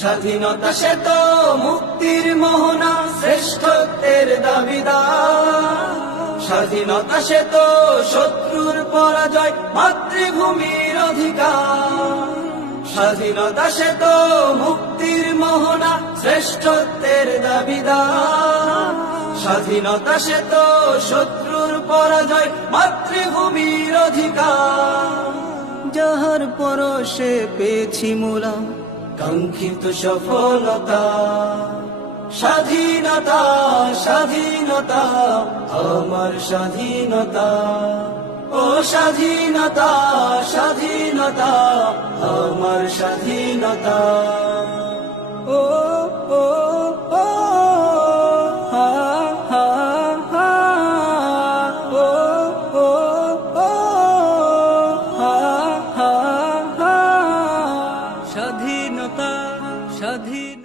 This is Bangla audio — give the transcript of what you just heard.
স্বাধীনতা সে তো মুক্তির মোহনা, শ্রেষ্ঠত্বের দাবিদার। স্বাধীনতা সে তো শত্রুর পরাজয়, মাতৃভূমির অধিকার। স্বাধীনতা সে তো মুক্তির মোহনা, শ্রেষ্ঠত্বের দাবিদার। স্বাধীনতা সে তো শত্রুর পরাজয়, মাতৃভূমির অধিকার। যাহার পরশে পেয়েছি মোরা কাঙ্ক্ষিত সফলতা। স্বাধীনতা স্বাধীনতা আমার স্বাধীনতা, ও স্বাধীনতা স্বাধীনতা আমার স্বাধীনতা। ও ও ও হা হা হা ও ও ও হা হা হা স্বাধীনতা স্বাধীন